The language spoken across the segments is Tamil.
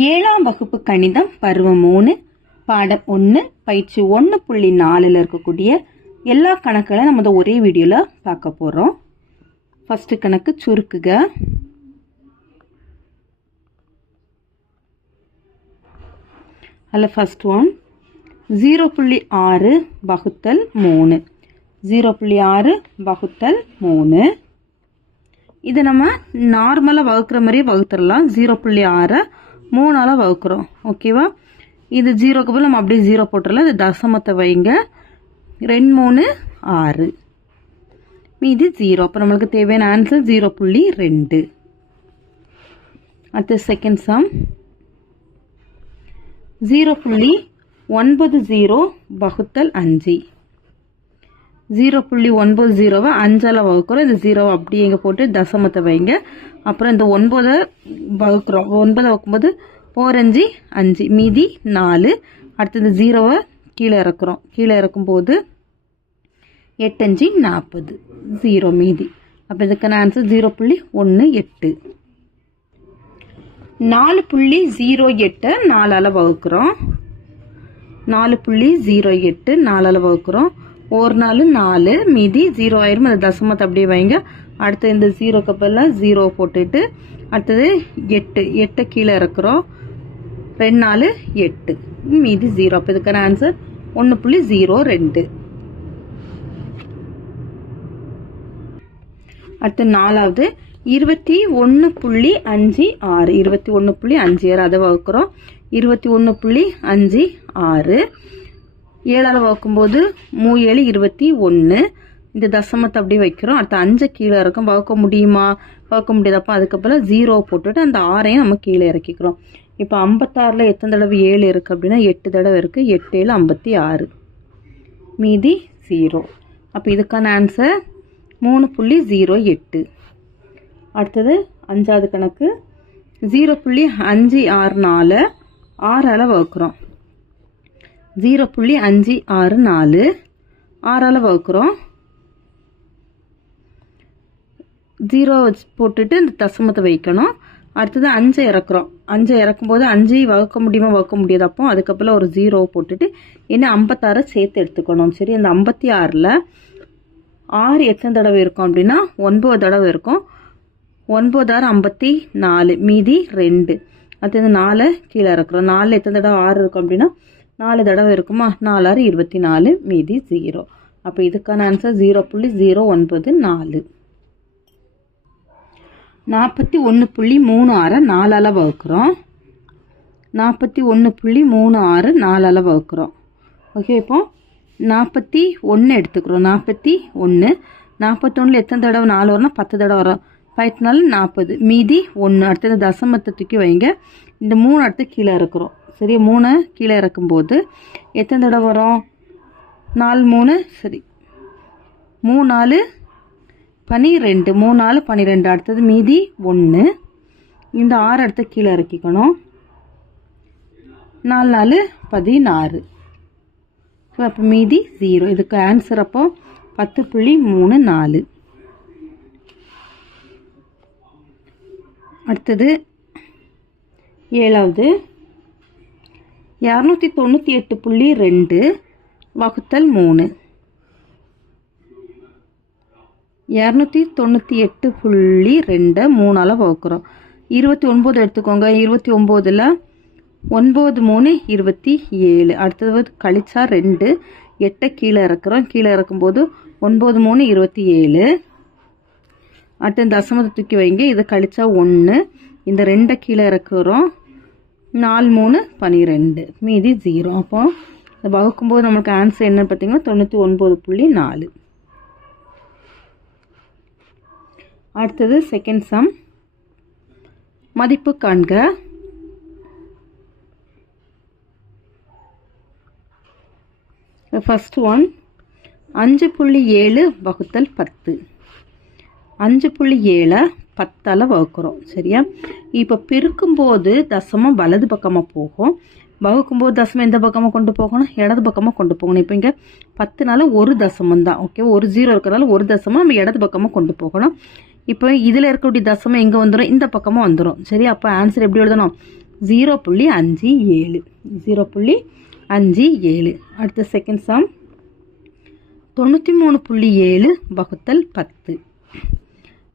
ஏழாம் வகுப்பு கணிதம் பருவம் 3 பாடம் 1 பயிற்சி 1.4ல் இருக்கக்கூடிய எல்லா கணக்குகளை நம்ம ஒரே வீடியோவில் பார்க்க போகிறோம். ஃபர்ஸ்ட் கணக்கு சுருக்குக. அதில் ஃபர்ஸ்ட் ஒன் 0.6 வகுத்தல் 3. 0.6 வகுத்தல் 3. இது நம்ம நார்மலாக வகுக்கிற மாதிரியே வகுத்துடலாம். 0.6 3ஆல் வகுக்கிறோம். ஓகேவா? இது 0க்கு பதில் நம்ம அப்படியே 0 போட்டுடலாம். இது தசமத்தை வைங்க. 2 3 6 மீதி 0. அப்போ நம்மளுக்கு தேவையான ஆன்சர் 0.2. அடுத்த செகண்ட் சம் 0.90 வகுத்தல் 5. 0.90 5ஆல் வகுக்கிறோம். இந்த 0 அப்படியே இங்கே போட்டு தசமத்தை வைங்க. அப்புறம் இந்த 9 வகுக்கிறோம். 9 வகுக்கும்போது 4 5 5 மீதி 4. அடுத்து இந்த 0 கீழே இறக்குறோம். கீழே இறக்கும்போது 8 5 40 0 மீதி. அப்போ இதுக்கான ஆன்சர் 0.18. 4.08 4ஆல் வகுக்கிறோம். 4.08 4ஆல் வகுக்கிறோம். ஒரு 4 4 மீதி 0 ஆயிரும். அந்த தசமத்தை அப்படியே வைங்க. அடுத்து இந்த 0க்கு பதிலாக 0 போட்டுட்டு அடுத்தது 8 கீழே இறக்குறோம். 2 4 8 மீதி 0. அப்போ இதுக்கான ஆன்சர் 1.02. அடுத்து நாலாவது 21.56 21.56 அதை வகுக்கிறோம். 21.56 7ஆல் வகுக்கும்போது 3 7 21. இந்த தசமத்தை அப்படியே வைக்கிறோம். அடுத்த 5 கீழே இருக்கும். வகுக்க முடியுமா? வகுக்க முடியாதப்போ அதுக்கப்புறம் 0 போட்டுட்டு அந்த 6ஐயும் நம்ம கீழே இறக்கிக்கிறோம். இப்போ 56ல் எத்தனை தடவை 7 இருக்குது அப்படின்னா 8 தடவை இருக்குது. 8 7 56 மீதி 0. அப்போ இதுக்கான ஆன்சர் 3.08. அடுத்தது 5வது கணக்கு 0.564 6ஆல் வகுக்கிறோம். 0.564 6ஆல் வகுக்கிறோம். 0 போட்டுட்டு இந்த தசமத்தை வைக்கணும். அடுத்தது 5 இறக்குறோம். 5 இறக்கும்போது 5 வகுக்க முடியுமா? வகுக்க முடியாது. அப்போ அதுக்கப்புறம் ஒரு 0 போட்டுட்டு இன்னும் 56 சேர்த்து எடுத்துக்கணும். சரி, அந்த 56ல் 6 எத்தனை தடவை இருக்கும் அப்படின்னா 9 தடவை இருக்கும். 9 6 54 மீதி 2. அடுத்தது 4 கீழே இறக்குறோம். 4 எத்தனை தடவை 6 இருக்கும் அப்படின்னா 4 தடவை இருக்குமா? 4 6 24 மீதி 0. அப்போ இதுக்கான ஆன்சர் 0.094. 41.36 4ஆல் வகுக்கிறோம். 41.36 4ஆல் வகுக்கிறோம். ஓகே, இப்போ 41 எடுத்துக்கிறோம். 41 41ல் எத்தனை தடவை 4 வரும்னா 10 தடவை வரும். 10 40 மீதி 1. அடுத்தது தசமத்தை தூக்கி வைங்க. இந்த 3 அடுத்து கீழே இருக்கிறோம். சரி, 3 கீழே இறக்கும்போது எத்தனை தடவை வரும்? 4 3 சரி 3 4 12 3 4 12. அடுத்தது மீதி 1. இந்த 6 அடுத்து கீழே இறக்கிக்கணும். 4 4 16. அப்போ மீதி 0. இதுக்கு ஆன்சர் அப்போ 10.34. அடுத்தது 7வது 298.2 வகுத்தல் 3. 298.2 3ஆல் வகுக்கிறோம். 29 எடுத்துக்கோங்க. 29ல் 9 3 27. அடுத்தது கழிச்சா 2 8 கீழே இறக்குறோம். கீழே இறக்கும்போது 9 3 27. அடுத்து தசமத்தை தூக்கி வைங்க. இதை கழிச்சா 1. இந்த 2 கீழே இறக்குறோம். 4 3 12 மீதி 0. அப்போ வகுக்கும்போது நம்மளுக்கு ஆன்சர் என்னன்னு பார்த்தீங்கன்னா 99.4. அடுத்தது செகண்ட் சம் மதிப்பு காண்க. ஃபர்ஸ்ட் ஒன் 5.7 வகுத்தல் 10. 5.7 10ஆல் வகுக்கிறோம். சரியா? இப்போ பெருக்கும்போது தசமம் வலது பக்கமாக போகும். வகுக்கும்போது தசமம் எந்த பக்கமாக கொண்டு போகணும்? இடது பக்கமாக கொண்டு போகணும். இப்போ இங்கே 10னால ஒரு தசமம் தான். ஓகே, ஒரு 0 இருக்கிறதால ஒரு தசமம் நம்ம இடது பக்கமாக கொண்டு போகணும். இப்போ இதில் இருக்கக்கூடிய தசமம் எங்கே வந்துடும்? இந்த பக்கமாக வந்துடும். சரி, அப்போ ஆன்சர் எப்படி எழுதணும்? 0.57 0.57. அடுத்த செகண்ட் சம் 93.7 வகுத்தல் 10.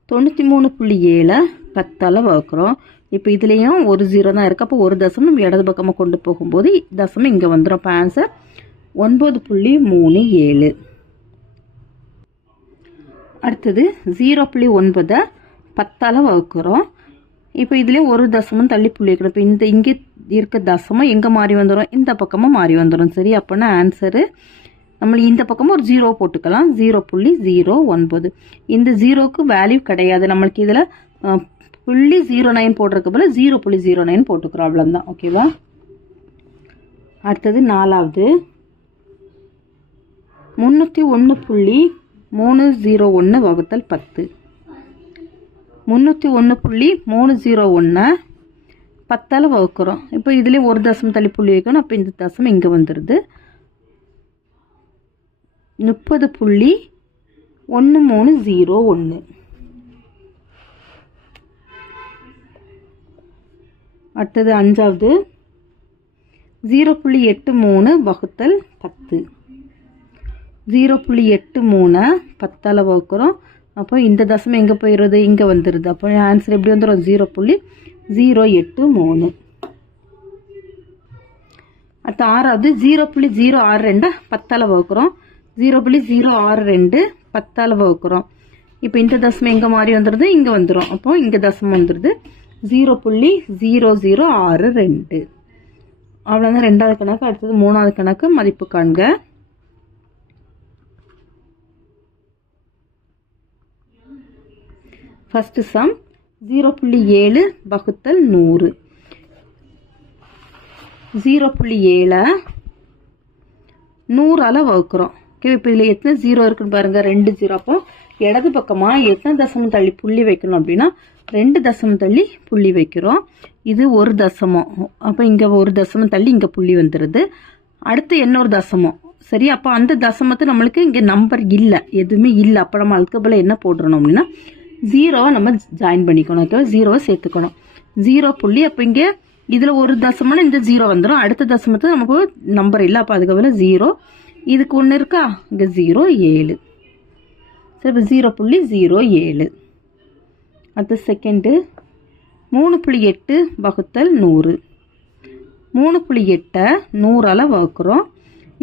93.7 10ஆல் வகுக்கிறோம். இப்போ இதுலேயும் ஒரு 0 தான் இருக்குது. அப்போ ஒரு தசமம் நம்ம இடது பக்கமாக கொண்டு போகும்போது தசமம் இங்கே வந்துடும். அப்போ ஆன்சர் 9.37. அடுத்தது 0.9 10ஆல் வகுக்கிறோம். இப்போ இதுலேயும் ஒரு தசமம் தள்ளி புள்ளி வைக்கணும். இப்போ இங்கே இருக்க தசமம் எங்கே மாறி வந்துடும்? இந்த பக்கமாக மாறி வந்துடும். சரி, அப்போனா ஆன்சரு நம்ம இந்த பக்கமும் ஒரு 0 போட்டுக்கலாம். 0.09. இந்த 0க்கு வேல்யூ கிடையாது. நம்மளுக்கு இதில் 0.09 போடுறதுக்கு பதில் 0.09 போட்டுக்கிறோம். அவ்வளோதான். ஓகேவா? அடுத்தது 4வது 301.301 வகுத்தல் 10. 301.301 10ஆல் வகுக்கிறோம். இப்போ இதுலேயே ஒரு தசமம் தள்ளி புள்ளி வைக்கணும். அப்போ இந்த தசமம் இங்கே வந்துடுது. 30.1301. அடுத்தது 5வது 0.83 வகுத்தல் 10. 0.83 10ஆல் வகுக்கிறோம். அப்போ இந்த தசமம் எங்கே போயிடுறது? இங்கே வந்துடுது. அப்போ ஆன்சர் எப்படி வந்துடும்? 0.083. அடுத்த 6வது 0.062 10ஆல் வகுக்கிறோம். 0.062 10ஆல் வகுக்கிறோம். இப்போ இந்த தசமம் எங்கே மாறி வந்துடுது? இங்கே வந்துடும். அப்போ இங்கே தசமம் வந்துடுது. 0.0062. அவ்வளோதான் 2வது கணக்கு. அடுத்தது 3வது கணக்கு. மதிப்பு காண்க. ஃபர்ஸ்ட் சம் 0.7 வகுத்தல் 100. 0.7 100ஆல் வகுக்கிறோம். ஓகே, இப்போ இதில் எத்தனை 0 இருக்குன்னு பாருங்கள். 2 0. அப்போ இடது பக்கமாக எத்தனை தசமம் தள்ளி புள்ளி வைக்கணும் அப்படின்னா 2 தசமம் தள்ளி புள்ளி வைக்கிறோம். இது ஒரு தசமம். அப்போ இங்கே ஒரு தசமம் தள்ளி இங்கே புள்ளி வந்துடுது. அடுத்து இன்னொரு தசமம். சரி, அப்போ அந்த தசமத்தை நம்மளுக்கு இங்கே நம்பர் இல்லை, எதுவுமே இல்லை. அப்போ நம்ம அதுக்கு பதில் என்ன போடுறோம் அப்படின்னா 0வை நம்ம ஜாயின் பண்ணிக்கணும். ஓகேவா? 0வை சேர்த்துக்கணும். 0 புள்ளி. அப்போ இங்கே இதில் ஒரு தசமம்னா இந்த 0 வந்துடும். அடுத்த தசமத்தை நமக்கு நம்பர் இல்லை. அப்போ அதுக்கு பதில் 0. இதுக்கு ஒன்று இருக்கா? இங்கே 0.7. சரி, இப்போ 0.07. அடுத்த செகண்டு 3.8 வகுத்தல் 100. 3.8 100ஆல் வகுக்கிறோம்.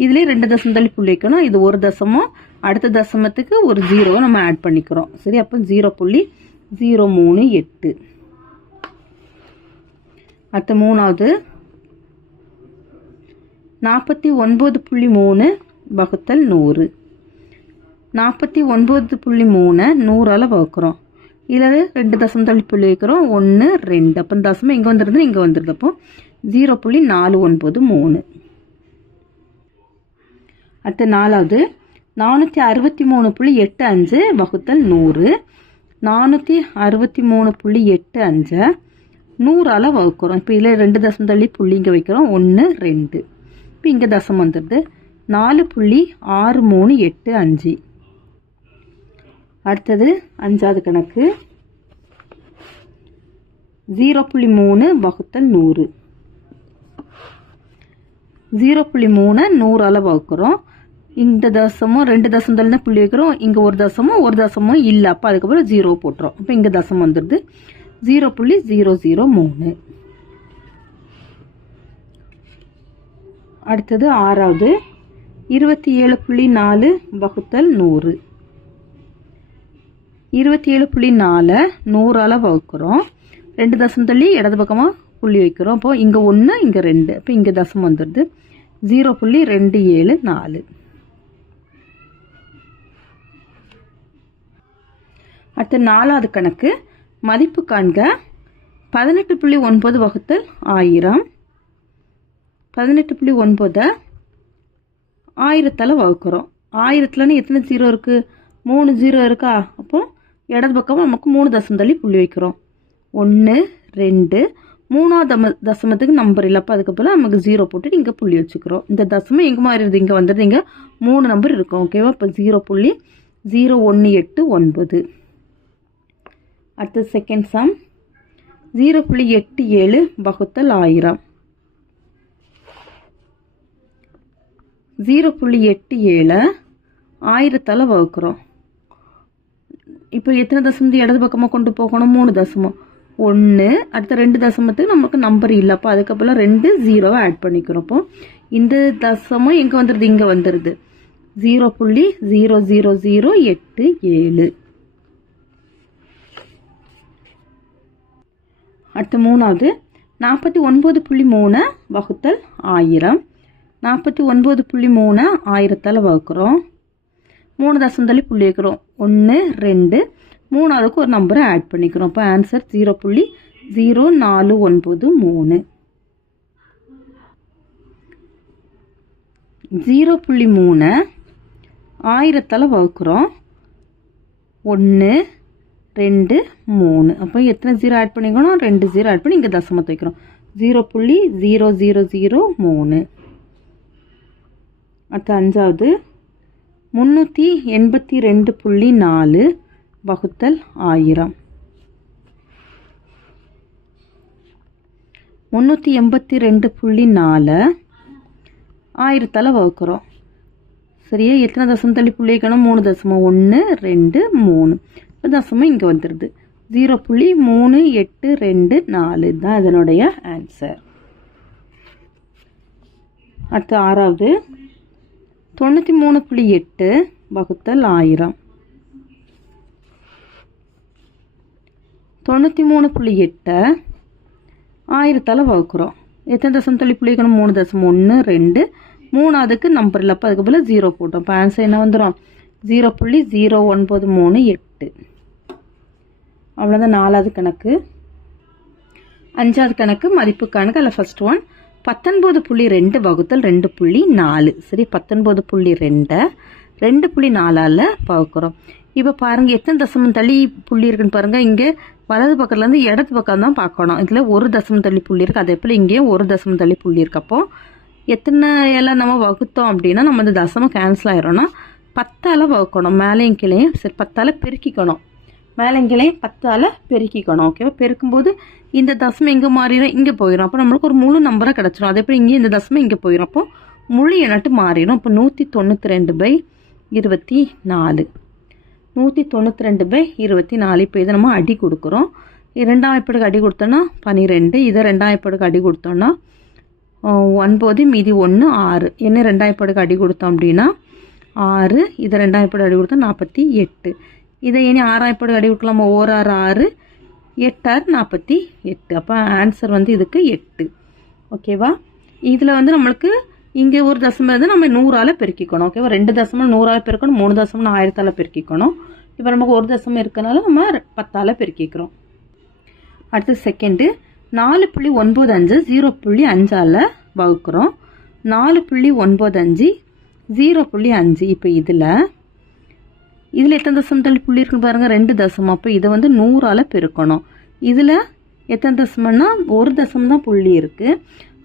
இதுலேயே 2 தசமம் தள்ளி புள்ளி வைக்கணும். இது ஒரு தசமம். அடுத்த தசமத்துக்கு ஒரு 0வை நம்ம ஆட் பண்ணிக்கிறோம். சரி, அப்போ 0.038. அடுத்த 3வது 49.3 வகுத்தல் 100. 49.3 100ஆல் வகுக்கிறோம். இதில் 2 தசமம் தள்ளி புள்ளி வைக்கிறோம். 1 2. அப்போ தசமம் எங்கே வந்துடுது? இங்கே வந்துடுது. அப்போ 0.493. அடுத்த 4வது 463.85 வகுத்தல் 100. 463.85 100ஆல் வகுக்கிறோம். இப்போ இதில் 2 தசமம் தள்ளி புள்ளி இங்கே வைக்கிறோம். 1 2. இப்போ இங்கே தசமம் வந்துடுது. 4.6385. அடுத்தது 5வது கணக்கு 0.3 வகுத்தல் 100. 0.3 100ஆல் வகுக்கிறோம். இந்த தசமும் 2 தசமம் தள்ளி புள்ளி வைக்கிறோம். இங்கே ஒரு தசமும் இல்லை. அப்போ அதுக்கப்புறம் 0 போட்டுரும். அப்போ இங்கே தசமம் வந்துடுது. 0.003. அடுத்தது 6வது 27.4 வகுத்தல் 100. 27.4 100ஆல் வகுக்கிறோம். 2 தசமம் தள்ளி இடது பக்கமாக புள்ளி வைக்கிறோம். அப்போ இங்கே 1 இங்கே 2. அப்போ இங்கே தசமம் வந்துடுது. 0.274. அடுத்த 4வது கணக்கு. மதிப்பு காண்க. 18.9 வகுத்தல் 1000. 18.9 1000ஆல் வகுக்கிறோம். 1000ல் எத்தனை 0 இருக்குது? 3 0 இருக்கா? அப்போ இடது பக்கமாக நமக்கு 3 தசமம் தள்ளி புள்ளி வைக்கிறோம். 1 2. 3வது தசமத்துக்கு நம்பர் இல்லை. அப்போ அதுக்கப்புறம் நமக்கு 0 போட்டுட்டு இங்கே புள்ளி வச்சுக்கிறோம். இந்த தசமம் எங்கே மாறிடுது? இங்கே வந்துடுது. இங்கே 3 நம்பர் இருக்கும். ஓகேவா? இப்போ 0.0189. அடுத்து செகண்ட் சம் 0.87 வகுத்தல் 1000. 0.87 1000ஆல் வகுக்கிறோம். இப்போ எத்தனை தசமத்தை இடது பக்கமாக கொண்டு போகணும்? 3 தசமம். 1 அடுத்த 2 தசமத்துக்கு நமக்கு நம்பர் இல்லை, அப்போ அதுக்கப்புறம் 2 0 ஆட் பண்ணிக்கிறோம். அப்போ இந்த தசமம் எங்கே வந்துடுது? இங்கே வந்துடுது. 0.00087. அடுத்து மூணாவது 49.3 வகுத்தல் 1000. 49.3 1000ஆல் வகுக்கிறோம். 3 தசம் தள்ளி புள்ளி வைக்கிறோம். 1 2 மூணாவதுக்கு ஒரு நம்பரை ஆட் பண்ணிக்கிறோம். அப்போ ஆன்சர் 0.0493. 0.3 1000ஆல் வகுக்கிறோம். 1 2 3. அப்போ எத்தனை 0 ஆட் பண்ணிக்கணும்? 2 0 ஆட் பண்ணி இங்கே தசமத்தை வைக்கிறோம். 0.0003. அடுத்து அஞ்சாவது 382.4 வகுத்தல் 1000. 382.4 1000ஆல் வகுக்கிறோம். சரியா? எத்தனை தசம் தள்ளி புள்ளி வைக்கணும்? 3 தசமம். 1 2 3. இப்போ தசமம் இங்கே வந்துடுது. 0.3824 தான் இதனுடைய ஆன்சர். அடுத்து ஆறாவது 93.8 வகுத்தல் 1000. 93.8 1000ஆல் வகுக்கிறோம். எத்தனை தசம் தள்ளி புள்ளி வைக்கணும்? 3 தசமம். 1 2 மூணாவதுக்கு நம்பர் இல்லை, அப்போ அதுக்கு பதில் 0 போட்டோம். இப்போ ஆன்சர் என்ன வந்துடும்? 0.0938. அவ்வளோதான் நாலாவது கணக்கு. அஞ்சாவது கணக்கு மதிப்பு கணக்கு. அதில் ஃபர்ஸ்ட் ஒன் 19.2 வகுத்தல் 2.4. சரி, 19.2 2.4ஆல் வகுக்கிறோம். இப்போ பாருங்கள் எத்தனை தசமம் தள்ளி புள்ளி இருக்குன்னு பாருங்கள். இங்கே வலது பக்கத்துலேருந்து இடது பக்கம் தான் பார்க்கணும். இதில் ஒரு தசமம் தள்ளி புள்ளி இருக்குது, அதே போல் இங்கேயும் ஒரு தசமம் தள்ளி புள்ளி இருக்கு. அப்போ எத்தனை எல்லாம் நம்ம வகுத்தோம் அப்படின்னா நம்ம இந்த தசமம் கேன்சல் ஆயிரோம்னா 10ஆல் வகுக்கணும். மேலேயும் கீழையும் சரி 10ஆல் பெருக்கிக்கணும். மேலேயும் கீழையும் 10ஆல் பெருக்கிக்கணும். ஓகேவா? பெருக்கும்போது இந்த தசமம் எங்கே மாறிடும்? இங்கே போயிடும். அப்போ நம்மளுக்கு ஒரு முழு நம்பராக கிடச்சிடும். அதே போல் இங்கே இந்த தசமம் இங்கே போயிடும். அப்போ முழு எண்ணட்டு மாறிடும். இப்போ 192/24. 192/24. இப்போ இதை நம்ம அடி கொடுக்குறோம். 2ஆம் எப்படிக்கு அடி கொடுத்தோன்னா 12. இதை 2ஆம் எப்படிக்கு அடி கொடுத்தோன்னா 9 மீதி 1 6. என்ன 2ஆம் எப்படிக்கு அடி கொடுத்தோம் அப்படின்னா 6. இதை 2ஆம் எப்படி அடி கொடுத்தோம் 48. இதை இனி 6ஆம் எப்படி அடி கொடுக்கலாமா? 1 6 6 8 6 48. அப்போ ஆன்சர் வந்து இதுக்கு 8. ஓகேவா? இதில் வந்து நம்மளுக்கு இங்கே ஒரு தசமம் வந்து நம்ம 100ஆல் பெருக்கிக்கணும். ஓகேவா? 2 தசமம் 100ஆல் பெருக்கணும். 3 தசமம் 1000ஆல் பெருக்கிக்கணும். இப்போ நமக்கு ஒரு தசமம் இருக்கனால நம்ம 10ஆல் பெருக்கிக்கிறோம். அடுத்து செகண்டு 4.95 0.5ஆல் வகுக்கிறோம். 4.95 0.5. இப்போ இதில் எத்தனை தசம் தள்ளி புள்ளி இருக்குன்னு பாருங்கள்? 2 தசமம். அப்போ இதை வந்து 100ஆல் பெருக்கணும். இதில் எத்தனை தசமம்னா ஒரு தசம் தான் புள்ளி இருக்குது.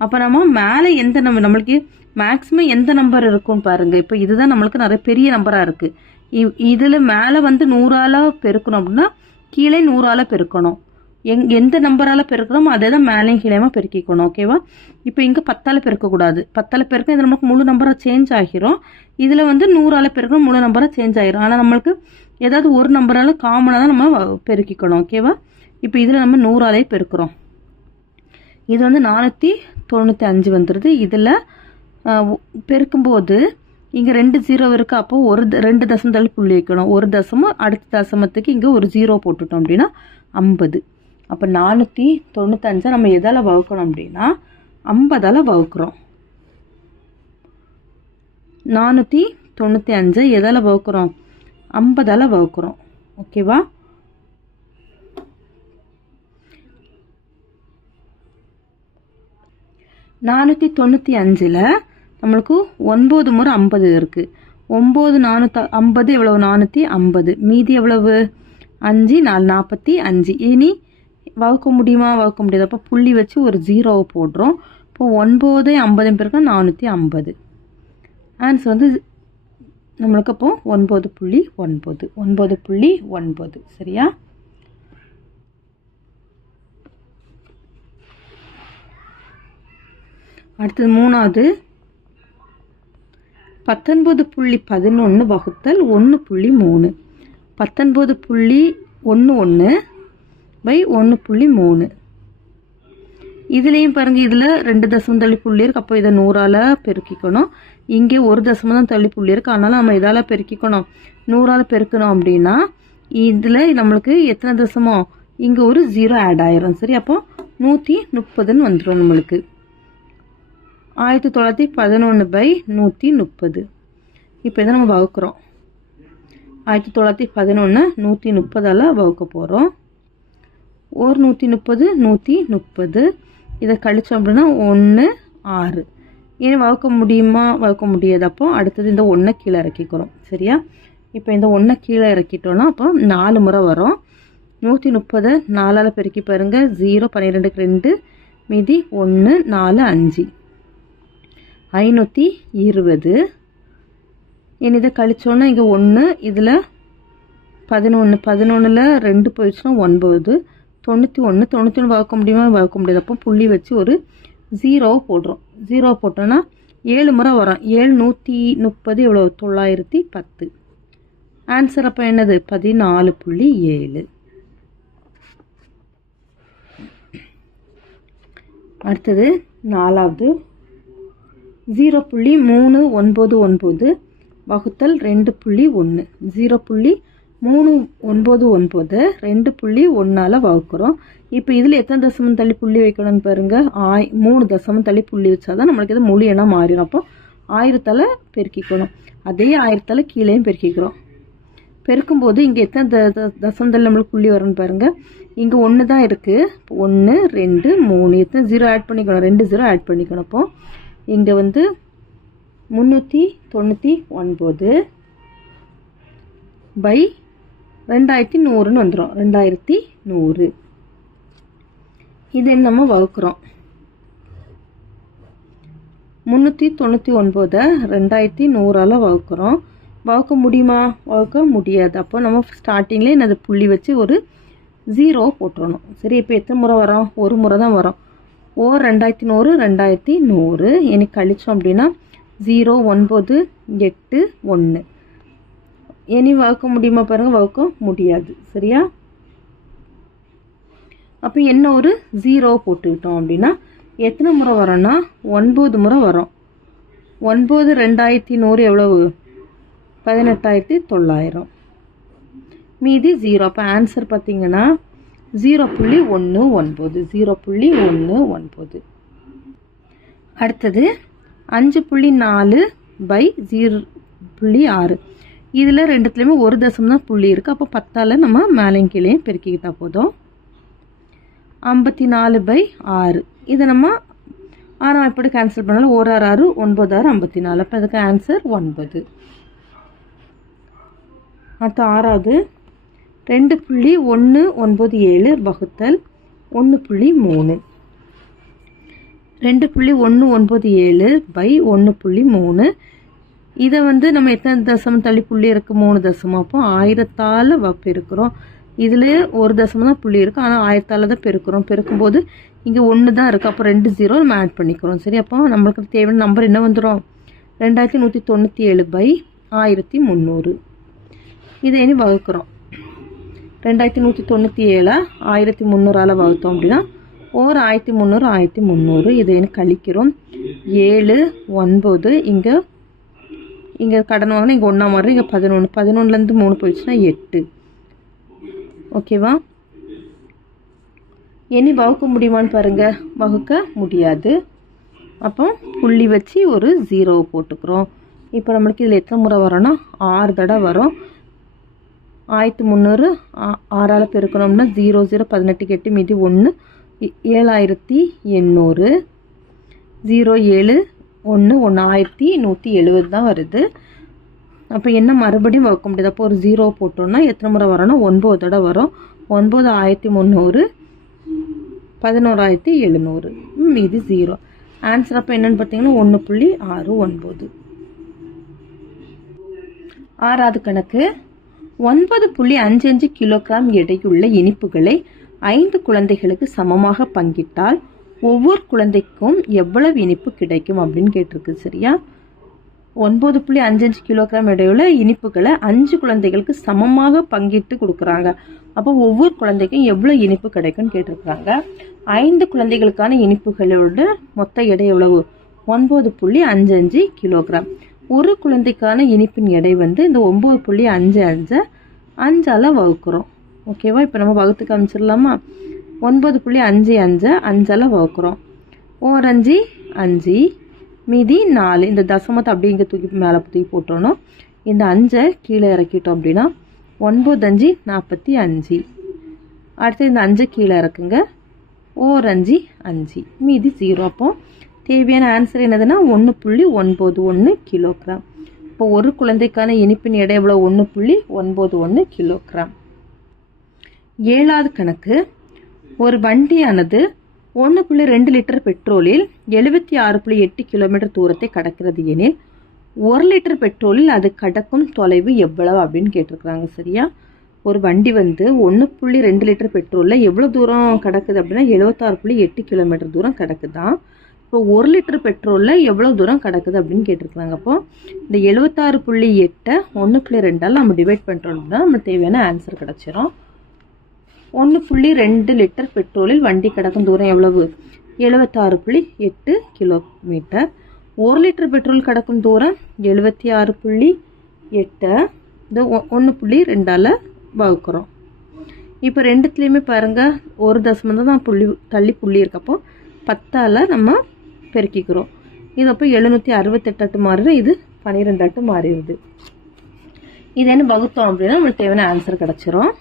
அப்போ நம்ம மேலே எந்த நம்பர் நம்மளுக்கு மேக்ஸிமம் எந்த நம்பர் இருக்குன்னு பாருங்கள். இப்போ இதுதான் நம்மளுக்கு நிறைய பெரிய நம்பராக இருக்குது. இதில் மேலே வந்து 100ஆல் பெருக்கணும் அப்படின்னா கீழே 100ஆல் பெருக்கணும். எந்த நம்பரால் பெருக்கிறோமோ அதே தான் மேலேயும் கீழேயுமா பெருக்கிக்கணும். ஓகேவா? இப்போ இங்கே 10ஆல் பெருக்கக்கூடாது. 10ஆல் பெருக்க இது நமக்கு முழு நம்பராக சேஞ்ச் ஆகிரும். இதில் வந்து 100ஆல் பெருக்கணும், முழு நம்பராக சேஞ்ச் ஆகிரும். ஆனால் நம்மளுக்கு ஏதாவது ஒரு நம்பரால் காமனாக தான் நம்ம பெருக்கிக்கணும். ஓகேவா? இப்போ இதில் நம்ம 100ஆலே பெருக்கிறோம். இது வந்து 495 வந்துடுது. இதில் பெருக்கும்போது இங்கே 2 0 இருக்குது. அப்போது 2 தசம் தள்ளி புள்ளி வைக்கணும். ஒரு தசமம் அடுத்த தசமத்துக்கு இங்கே ஒரு 0 போட்டுட்டோம் அப்படின்னா 50. அப்போ 495 நம்ம எதால் வகுக்கணும் அப்படின்னா 50ஆல் வகுக்கிறோம். 495 எதால் வகுக்கிறோம்? 50ஆல் வகுக்கிறோம். ஓகேவா? $495 நம்மளுக்கு 9 முறை 50 இருக்குது. 9 450 எவ்வளவு? 450. மீதி எவ்வளவு? 5 4 45. இனி வகுக்க முடியுமா? வகுக்க முடியாது. அப்போ புள்ளி வச்சு ஒரு 0 போடுறோம். இப்போ 9 50 பேருக்கு 450. ஆன்சர் வந்து நம்மளுக்கு அப்போ 9.9. சரியா? அடுத்தது மூணாவது 19.11 வகுத்தல் 1.3. 19.11 பை 1.3. இதுலேயும் பாருங்கள், இதில் 2 தசமம் தள்ளி புள்ளி இருக்குது. அப்போ இதை 100ஆல் பெருக்கிக்கணும். இங்கே 1 தசமம் தான் தள்ளி புள்ளி இருக்குது. அதனால் நம்ம இதால் பெருக்கிக்கணும். 100ஆல் பெருக்கணும் அப்படின்னா இதில் நம்மளுக்கு எத்தனை தசமம், இங்கே ஒரு 0 ஆட் ஆயிரும். சரி, அப்போ 130ன்னு வந்துடும் நம்மளுக்கு. 1911 பை 130. இப்போ இதை நம்ம வகுக்கிறோம். 1911 130ஆல் வகுக்க போகிறோம். ஒரு 130 130. இதை கழிச்சோம் அப்படின்னா 1 6. ஏன் வகுக்க முடியுமா? வகுக்க முடியாது. அப்போ அடுத்தது இந்த 1 கீழே இறக்கிக்கிறோம். சரியா? இப்போ இந்த 1 கீழே இறக்கிட்டோன்னா அப்போ 4 முறை வரும். 130 4ஆல் பெருக்கி பாருங்கள். 0 12க்கு 2 மீதி 1 4 5 520. இனி இதை கழிச்சோன்னா இங்கே 1, இதில் 11 11ல் 2 போயிடுச்சுன்னா 9. 91 91 வகுக்க முடியுமா? வகுக்க முடியாது. அப்போ புள்ளி வச்சு ஒரு 0 போடுறோம். 0 போட்டோன்னா 7 முறை வரும். 7 130 எவ்வளோ? 910. ஆன்சர் அப்போ என்னது? 14.7. அடுத்தது நாலாவது 0.399 வகுத்தல் 2.1. 0.399 2.1ஆல் வகுக்கிறோம். இப்போ இதில் எத்தனை தசமம் தள்ளி புள்ளி வைக்கணும்னு பாருங்கள். 3 தசமம் தள்ளி புள்ளி வச்சா தான் நம்மளுக்கு இது முழு எண்ணா மாறிடும். அப்போ 1000ஆல் பெருக்கிக்கணும். அதே 1000ஆல் கீழேயும் பெருக்கிக்கிறோம். பெருக்கும்போது இங்கே எத்தனை தசமம் தள்ளி நம்மளுக்கு புள்ளி வரும்னு பாருங்கள். இங்கே 1 தான் இருக்குது. 1 2 3 எத்தனை 0 ஆட் பண்ணிக்கணும்? 2 0 ஆட் பண்ணிக்கணும். அப்போ இங்கே வந்து 399 பை 2100ன்னு வந்துடும். 2100. இது நம்ம வகுக்கிறோம். 399 2100ஆல் வகுக்கிறோம். வகுக்க முடியுமா? வகுக்க முடியாது. அப்போ நம்ம ஸ்டார்டிங்லேயே என்னது புள்ளி வச்சு ஒரு 0 போட்டுறணும். சரி, இப்போ எத்தனை முறை வரும்? ஒரு முறை தான் வரும். 2100 2100. எனக்கு கழிச்சோம் அப்படின்னா 0 9 8 1. இனி வகுக்க முடியுமா பாருங்கள்? வகுக்க முடியாது. சரியா? அப்போ என்ன ஒரு 0 போட்டுக்கிட்டோம் அப்படின்னா எத்தனை முறை வரோன்னா 9 முறை வரும். 9 2100 எவ்வளவு? 18,900. மீதி 0. அப்போ ஆன்சர் பார்த்தீங்கன்னா 0.19. 0.19. அடுத்தது 5.4 பை 0.6. இதில் ரெண்டுத்துலேயுமே ஒரு தசம் தான் புள்ளி இருக்குது. அப்போ 10ஆல் நம்ம மேலையும் கீழையும் பெருக்கிக்கிட்டால் போதும். 54/6. இதை நம்ம 6ஆம் எப்படி கேன்சல் பண்ணாலும் 1 6 6 9 6 54. அப்போ அதுக்கு ஆன்சர் 9. அடுத்த ஆறாவது 2.197 வகுத்தல் 1.3. 2.197 பை 1.3. இதை வந்து நம்ம எத்தனை தசமம் தள்ளி புள்ளி இருக்குது? 3 தசமம். அப்போ 1000ஆல் பெருக்கிறோம். இதில் ஒரு தசமம் தான் புள்ளி இருக்குது. ஆனால் 1000ஆல் தான் பெருக்கிறோம். பெருக்கும்போது இங்கே 1 தான் இருக்குது. அப்போ 2 0 நம்ம ஆட் பண்ணிக்கிறோம். சரி, அப்போ நம்மளுக்கு தேவையான நம்பர் என்ன வந்துடும்? 2197 பை 1300. இதை இனி வகுக்கிறோம். 2197 1300ஆல் வகுத்தோம் அப்படின்னா ஒரு 1300 1300. இதை இனி கழிக்கிறோம். 7 9. இங்கே கடன் வாங்கினா இங்கே 1 மாதிரி இங்கே 11. 11லேருந்து 3 போயிடுச்சுன்னா 8. ஓகேவா? இனி வகுக்க முடியுமான்னு பாருங்கள். வகுக்க முடியாது. அப்போ புள்ளி வச்சு ஒரு 0 போட்டுக்கிறோம். இப்போ நம்மளுக்கு இதில் எத்தனை முறை வரோன்னா 6 தடவை வரும். 1300 6ஆல் பெருக்கணும்னா 0 0 18க்கு 8 மீதி 1 7800. 0 7 1 1 1170 தான் வருது. அப்போ என்ன மறுபடியும் வகுக்க முடியாது. அப்போ ஒரு 0 போட்டோம்னா எத்தனை முறை வரோன்னா 9 தடவை வரும். 9 1300 11,700 மீதி 0. ஆன்சர் அப்போ என்னென்னு பார்த்தீங்கன்னா 1.69. ஆறாவது கணக்கு 9.55 கிலோகிராம் எடையுள்ள இனிப்புகளை 5 குழந்தைகளுக்கு சமமாக பங்கிட்டால் ஒவ்வொரு குழந்தைக்கும் எவ்வளவு இனிப்பு கிடைக்கும் அப்படின்னு கேட்டிருக்கு. சரியா? 9.55 கிலோகிராம் எடையுள்ள இனிப்புகளை 5 குழந்தைகளுக்கு சமமாக பங்கிட்டு கொடுக்குறாங்க. அப்போ ஒவ்வொரு குழந்தைக்கும் எவ்வளோ இனிப்பு கிடைக்கும்னு கேட்டிருக்கிறாங்க. 5 குழந்தைகளுக்கான இனிப்புகளோட மொத்த எடை எவ்வளவு? 9.55 கிலோகிராம். ஒரு குழந்தைக்கான இனிப்பின் எடை வந்து இந்த 9.55 5ஆல் வகுக்கிறோம். ஓகேவா? இப்போ நம்ம வகுத்து காமிச்சிடலாமா? 9.55 5ஆல் வகுக்கிறோம். 1 5 மீதி 4. இந்த தசமத்தை அப்படியே இங்கே தூக்கி மேலே தூக்கி போட்டோன்னா இந்த 5 கீழே இறக்கிட்டோம் அப்படின்னா 9 5 45. அடுத்து இந்த 5 கீழே இறக்குங்க. 1 5 மீதி 0. அப்போ தேவையான ஆன்சர் என்னதுன்னா 1.91 கிலோகிராம். இப்போ ஒரு குழந்தைக்கான இனிப்பின் எடை எவ்வளோ? 1.91 கிலோகிராம். 7வது கணக்கு. ஒரு வண்டியானது 1.2 லிட்டர் பெட்ரோலில் 76.8 கிலோமீட்டர் தூரத்தை கடக்கிறது எனில் 1 லிட்டர் பெட்ரோலில் அது கடக்கும் தொலைவு எவ்வளவு அப்படின்னு கேட்டிருக்கிறாங்க. சரியா? ஒரு வண்டி வந்து 1.2 லிட்டர் பெட்ரோலில் எவ்வளோ தூரம் கடக்குது அப்படின்னா 76.8 கிலோமீட்டர் தூரம் கடக்குதான். இப்போ 1 லிட்டர் பெட்ரோலில் எவ்வளோ தூரம் கடக்குது அப்படின்னு கேட்டிருக்கிறாங்க. அப்போ இந்த 76.8 1.2ஆல் நம்ம டிவைட் பண்ணுறோம் அப்படின்னா நம்ம தேவையான ஆன்சர் கிடச்சிரும். 1.2 லிட்டர் பெட்ரோலில் வண்டி கடக்கும் தூரம் எவ்வளவு? 76.8 கிலோமீட்டர். 1 லிட்டர் பெட்ரோல் கடக்கும் தூரம் 76.8 இந்த 1.2ஆல் வகுக்கிறோம். இப்போ ரெண்டுத்துலேயுமே பாருங்கள் ஒரு தசமம் தான் தள்ளி புள்ளி இருக்கப்போ 10ஆல் நம்ம பெருக்கிக்கிறோம். இது அப்போ 768 மாறிடும். இது 12 மாறிடுது. இது என்ன வகுத்தோம் அப்படின்னா நம்மளுக்கு தேவையான ஆன்சர் கிடச்சிரும்.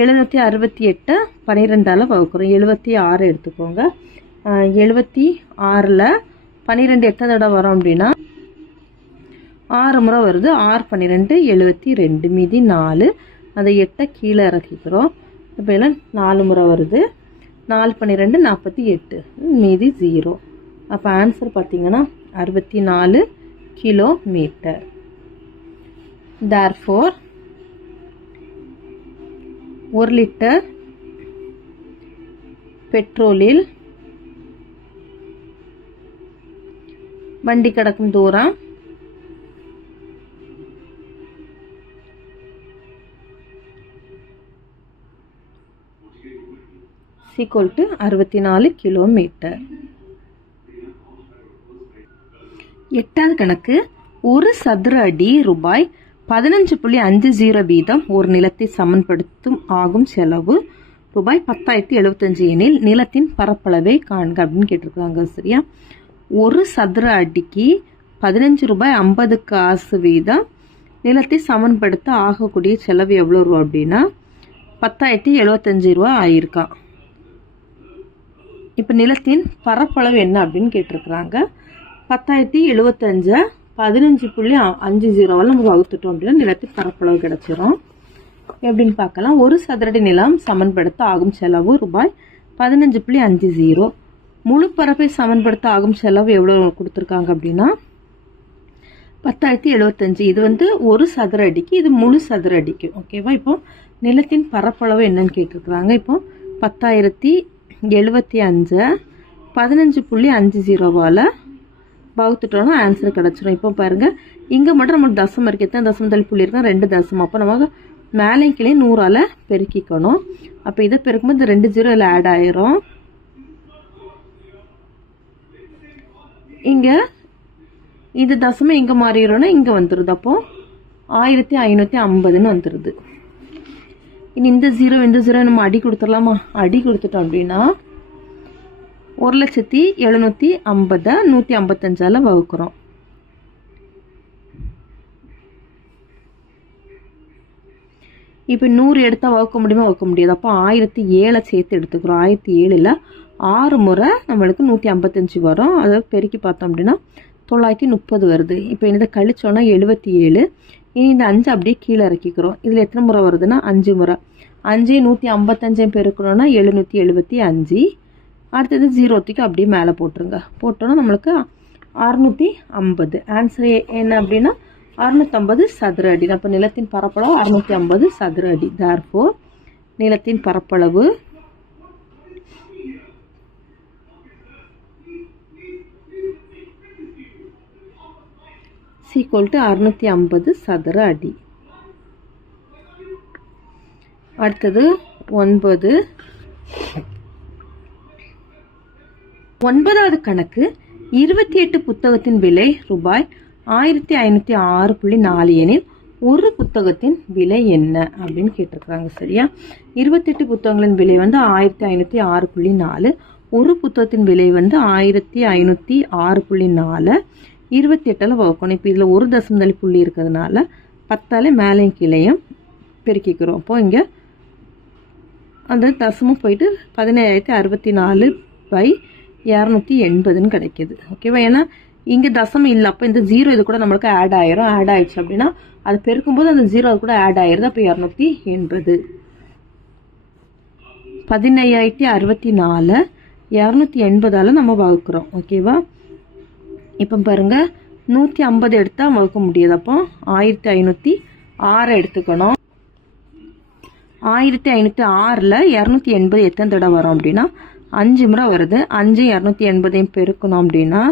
768 12ஆல் வகுக்கிறோம். 76 எடுத்துக்கோங்க. 76ல் 12 எத்தனை தடவை வரும் அப்படின்னா 6 முறை வருது. 6 12 72 மீதி 4. அதை 8 கீழே இறக்கிக்கிறோம். இப்போ எல்லாம் 4 முறை வருது. 4 12 48 மீதி 0. அப்போ ஆன்சர் பார்த்தீங்கன்னா 64 கிலோமீட்டர். therefore 1 லிட்டர் பெட்ரோலில் வண்டி கடக்கும் தூரம் equal to 64 கிலோமீட்டர். 8வது கணக்கு. ஒரு சதுர அடி ரூபாய் 15.50 வீதம் ஒரு நிலத்தை சமன்படுத்தும் ஆகும் செலவு ரூபாய் 10,075 எனில் நிலத்தின் பரப்பளவை காண்க அப்படின்னு கேட்டிருக்காங்க. சரியா? ஒரு சதுர அடிக்கு 15 ரூபாய் 50 காசு வீதம் நிலத்தை சமன்படுத்த ஆகக்கூடிய செலவு எவ்வளோ ரூபா அப்படின்னா 10,075 ரூபா ஆயிருக்கான். இப்போ நிலத்தின் பரப்பளவு என்ன அப்படின்னு கேட்டிருக்கிறாங்க. 10,075 15.50 நம்ம வகுத்துட்டோம் அப்படின்னா நிலத்தின் பரப்பளவு கிடைச்சிரும். எப்படின்னு பார்க்கலாம். ஒரு சதுரடி நிலம் சமன்படுத்த ஆகும் செலவு ரூபாய் 15.50. முழு பரப்பை சமன்படுத்த ஆகும் செலவு எவ்வளோ கொடுத்துருக்காங்க அப்படின்னா 10,075. இது வந்து ஒரு சதுர அடிக்கு, இது முழு சதுர அடிக்கு. ஓகேவா? இப்போ நிலத்தின் பரப்பளவு என்னன்னு கேட்டிருக்கிறாங்க. இப்போ 10,075 15.50 வகுத்துட்டோம்னா ஆன்சர் கிடச்சிரும். இப்போ பாருங்கள் இங்கே மட்டும் நமக்கு தசமம் இருக்குது. எத்தனை தசமம் தள்ளி புள்ளி இருக்கா? 2 தசமம். அப்போ நமக்கு மேலே கீழே 100ஆல் பெருக்கிக்கணும். அப்போ இதை பெருக்கும்போது இந்த 2 0 இதில் ஆட் ஆயிரும். இங்கே இந்த தசமம் எங்கே மாறிடும்னா இங்கே வந்துடுது. அப்போது 1550ன்னு வந்துடுது. இனி இந்த 0 நம்ம அடி கொடுத்துடலாமா? அடி கொடுத்துட்டோம் அப்படின்னா 1,750 155ஆல் வகுக்கிறோம். இப்போ 100 எடுத்தால் வகுக்க முடியுமா? வகுக்க முடியாது. அப்போ 1007 சேர்த்து எடுத்துக்கிறோம். 1007ல் 6 முறை நம்மளுக்கு 155 வரும். அதை பெருக்கி பார்த்தோம் அப்படின்னா 930 வருது. இப்போ இதை கழிச்சோன்னா 77. இனி இந்த 5 அப்படியே கீழே இறக்கிக்கிறோம். இதில் எத்தனை முறை வருதுன்னா 5 முறை. 5 155 பெருக்கணும்னா 775. அடுத்தது 0க்கு அப்படியே மேலே போட்டுருங்க. போட்டோன்னா நம்மளுக்கு 650. ஆன்சர் என்ன அப்படின்னா 650 சதுர அடி. அப்போ நிலத்தின் பரப்பளவு 650 சதுர அடி. therefore நிலத்தின் பரப்பளவு ஈக்குவல் டு 650 சதுர அடி. அடுத்தது 9. 9வது கணக்கு 28 புத்தகத்தின் விலை ரூபாய் 1506.4 எனில் ஒரு புத்தகத்தின் விலை என்ன அப்படின்னு கேட்டிருக்காங்க. சரியா? 28 புத்தகங்களின் விலை வந்து 1506.4, ஒரு புத்தகத்தின் விலை வந்து 1506.4. 28 வகுக்கணும். இப்போ இதில் ஒரு தசமதளி புள்ளி இருக்கிறதுனால 10 மேலையும் கீழையும் பெருக்கிக்கிறோம். அப்போ இங்கே அந்த தசமும் போயிட்டு 17,064/280 கிடைக்கிது. ஓகேவா? ஏன்னா இங்கே தசமம் இல்லை, அப்போ இந்த 0 இது கூட நம்மளுக்கு ஆட் ஆயிரும். ஆட் ஆயிடுச்சு அப்படின்னா அது பெருக்கும்போது அந்த 0 அது கூட ஆட் ஆயிருது. அப்போ 280. 15,064 280 நம்ம வகுக்கிறோம். ஓகேவா? இப்போ பாருங்க 150 எடுத்தால் வகுக்க முடியாது. அப்போ 1506 எடுத்துக்கணும். 1506ல் 280 எத்தனை தடவை வரும் அப்படின்னா 5 முறை வருது. 5 280 பெருக்கணும் அப்படின்னா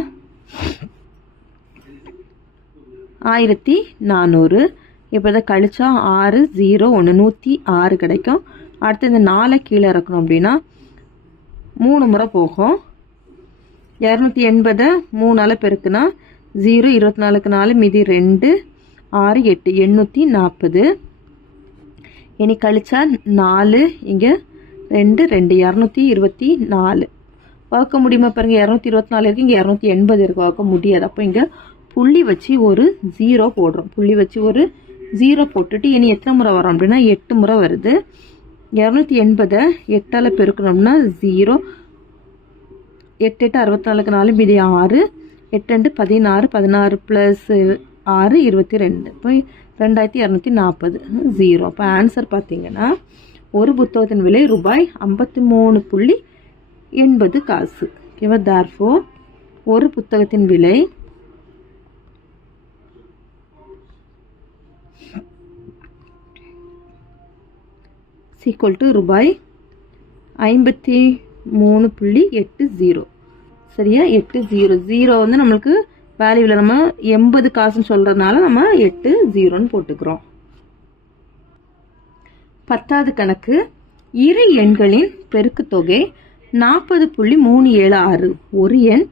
1400. இப்போ இதை கழிச்சா 6 0 1 106 கிடைக்கும். அடுத்து இந்த 4 கீழே இறக்கணும் அப்படின்னா 3 முறை போகும். 280 3ஆல் பெருக்குனா 0 24க்கு 4 மீதி 2 6 8 840. இனி கழிச்சா 4 இங்கே 2 2 224 வகுக்க முடியுமா பாருங்க? 224 இருக்கு, இங்கே 280 இருக்கு, வகுக்க முடியாது. அப்போ இங்கே புள்ளி வச்சு ஒரு 0 போடுறோம். புள்ளி வச்சு ஒரு 0 போட்டுட்டு இனி எத்தனை முறை வரும் அப்படின்னா 8 முறை வருது. 280 8ஆல் பெருக்கணும்னா 0 8 8 64க்கு 4 மீதி 6 8 2 16 16 + 6 22. இப்போ 2240 0. அப்போ ஆன்சர் பார்த்தீங்கன்னா ஒரு புத்தகத்தின் விலை ரூபாய் 53.80 காசு. ஓகேவா? தேர்ஃபோர் ஒரு புத்தகத்தின் விலை ஈக்குவல் டு ரூபாய் 53.80. சரியா? 80 வந்து நம்மளுக்கு வேல்யூவில் நம்ம 80 காசுன்னு சொல்கிறதுனால நம்ம 80ன்னு போட்டுக்கிறோம். 10வது கணக்கு இரு எண்களின் பெருக்குத்தொகை 40.376. ஒரு எண்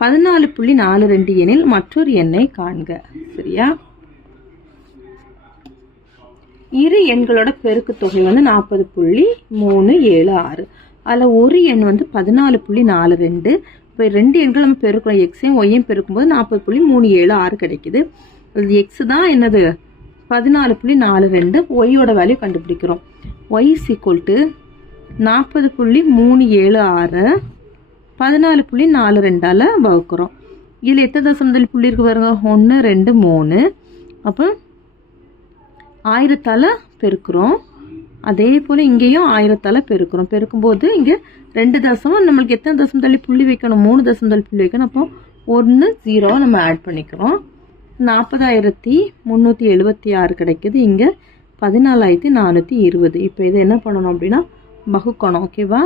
14.42 எனில் மற்றொரு எண்ணை காண்க. சரியா? இரு எண்களோட பெருக்குத்தொகை வந்து 40.376. அதில் ஒரு எண் வந்து 14.42. இப்போ 2 எண்கள் நம்ம பெருக்கிறோம். எக்ஸையும் ஒய்யும் பெருக்கும்போது 40.376 கிடைக்குது. அது எக்ஸ் தான் என்னது 14.42. ஒய்யோட வேல்யூ கண்டுபிடிக்கிறோம். ஒய் ஈக்குவல் டு 40.376 14.42ஆல் வகுக்கிறோம். இதில் எத்தனை தசமதளி புள்ளி இருக்கு பாருங்க? 1 2 3. அப்போ 1000ஆல் பெருக்கிறோம். அதே போல் இங்கேயும் 1000ஆல் பெருக்கிறோம். பெருக்கும்போது இங்கே 2 தசமம் நம்மளுக்கு எத்தனை தசமதளி புள்ளி வைக்கணும்? 3 தசமதளி புள்ளி வைக்கணும். அப்போ 1 0 நம்ம ஆட் பண்ணிக்கிறோம். 40,376 கிடைக்குது. இங்கே 14,420. இப்போ இதை என்ன பண்ணணும் அப்படின்னா வகுக்கணும். ஓகேவா?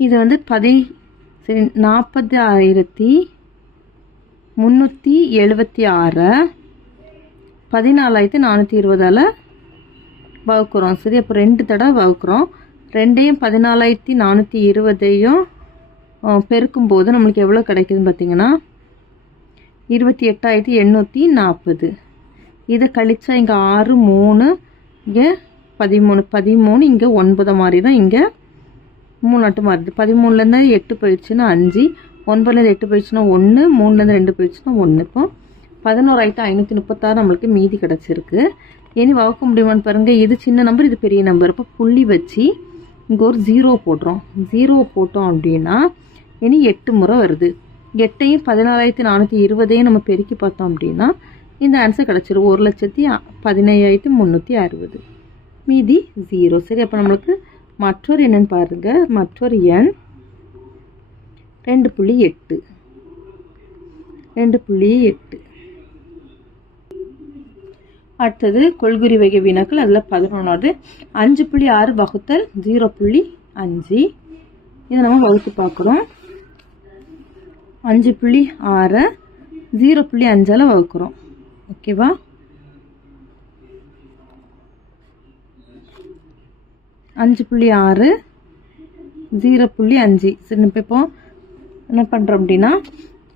இது வந்து 40,376 14,420ஆல் வகுக்கிறோம். சரி, அப்போ 2 தடவை வகுக்கிறோம். 2ஐயும் 14,420ஐயும் பெருக்கும்போது நம்மளுக்கு எவ்வளோ கிடைக்குதுன்னு பார்த்தீங்கன்னா 28,840. இதை கழிச்சா இங்கே 6 3 இங்கே 13 13 இங்கே 9 மாதிரி தான். இங்கே 3 8 மாறுது. 13லேருந்து 8 போயிடுச்சுன்னா 5, 9லேருந்து 8 போயிடுச்சுன்னா 1, 3லேருந்து 2 போயிடுச்சுன்னா 1. இப்போ 11,536 நம்மளுக்கு மீதி கிடச்சிருக்கு. இனி வகுக்க முடியுமான்னு பாருங்கள். இது சின்ன நம்பர், இது பெரிய நம்பர். இப்போ புள்ளி வச்சு இங்கே ஒரு 0 போடுறோம். 0 போட்டோம் அப்படின்னா இனி 8 முறை வருது. 8ஐயும் 14,420ஐயும் நம்ம பெருக்கி பார்த்தோம் அப்படின்னா இந்த ஆன்சர் கிடச்சிரும். 1,17,360 மீதி 0. சரி, அப்போ நம்மளுக்கு மற்றொரு என்னன்னு பாருங்க. மற்றொரு எண் 2.8. 2.8. அடுத்தது கொள்குறி வகை வினாக்கள். அதில் 11வது 5.6 வகுத்தல் 0.5. இதை நம்ம வகுத்து பார்க்குறோம். 5.6 0.5 வகுக்கிறோம். ஓகேவா? 5.6 0.5. சரி, இப்போ என்ன பண்ணுறோம் அப்படின்னா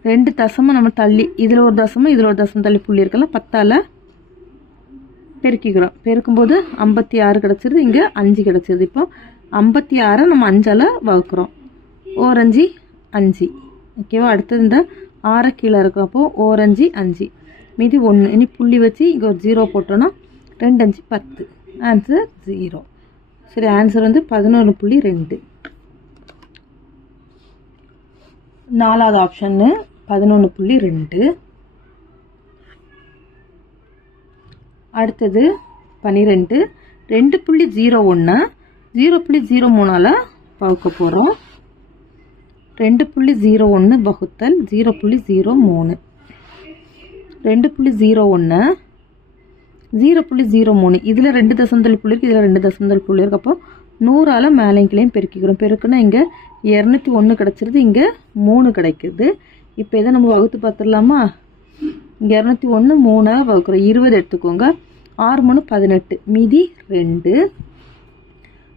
2 தசமம் நம்ம தள்ளி இதில் ஒரு தசமம் இதில் ஒரு தசமம் தள்ளி புள்ளி இருக்கலாம் 10ஆல் பெருக்கிக்கிறோம். பெருக்கும்போது 56 கிடச்சிருது, இங்கே 5 கிடச்சிருது. இப்போ 56 நம்ம 5ஆல் வகுக்கிறோம். 1 5 5. ஓகேவா? அடுத்தது இந்த 6 கீழே இருக்கும். அப்போது 1 5 5 மீதி 1. இனி புள்ளி வச்சு இங்கே ஒரு 0 போட்டோன்னா 2 5 10. ஆன்சர் 0. சரி, ஆன்சர் வந்து 11.2. 4வது ஆப்ஷன்னு 11.2. அடுத்தது 12. 2.01 0.03ஆல் வகுக்க போகிறோம். 2.01 வகுத்தல் 0.03. 2.01 0.03. இதில் 2 தசமம் தள்ளி புள்ளி இருக்குது, இதில் 2 தசமம் தள்ளி புள்ளி இருக்குது. அப்போ 100ஆல் மேலேயும் பெருக்கிக்கிறோம். பெருக்குன்னா இங்கே 201 கிடச்சிருது, இங்கே 3 கிடைக்குது. இப்போ இதை நம்ம வகுத்து பார்த்துடலாமா? 201 3 வகுக்கிறோம். 20 எடுத்துக்கோங்க. 6 3 18 மீதி 2.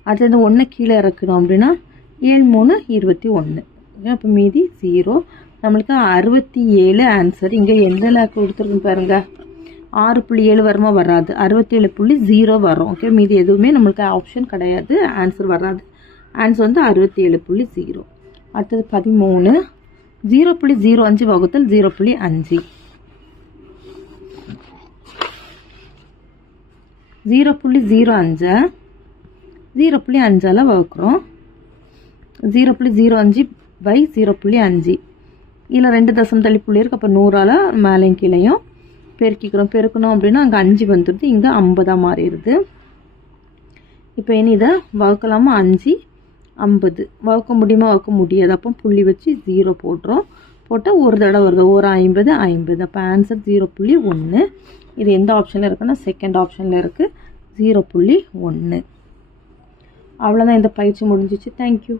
அடுத்தது 1 கீழே இறக்கணும் அப்படின்னா 7 3 21. அப்போ மீதி 0. நம்மளுக்கு 67 ஆன்சர். இங்கே எந்த லேக் கொடுத்துருக்குன்னு பாருங்க. 6.7 வருமா? வராது. 67.0 வரும். ஓகே, மீதி எதுவுமே நம்மளுக்கு ஆப்ஷன் கிடையாது, ஆன்சர் வராது. ஆன்சர் வந்து 67.0. அடுத்தது 13. 0.05 வகுத்தல் 0.5. 0.05 0.5ஆல் வகுக்கிறோம். 0.05 by 0.5. இதில் 2 தசமம் தள்ளி புள்ளி இருக்குது. அப்போ 100ஆல் மேலேயும் கீழையும் பெருக்கிக்கிறோம். பெருக்கணும் அப்படின்னா அங்கே 5 வந்துடுது, இங்கே 50 மாறிடுது. இப்போ இனி இதை வகுக்கலாமா? 5 50 வகுக்க முடியுமா? வகுக்க முடியாது. அப்போ புள்ளி வச்சு 0 போடுறோம். போட்டால் ஒரு தடவை வருது, ஒரு 50 50. அப்போ ஆன்சர் 0.1. இது எந்த ஆப்ஷனில் இருக்குன்னா செகண்ட் ஆப்ஷனில் இருக்குது, 0.1. அவ்வளோதான், இந்த பயிற்சி முடிஞ்சிச்சு. தேங்க்யூ.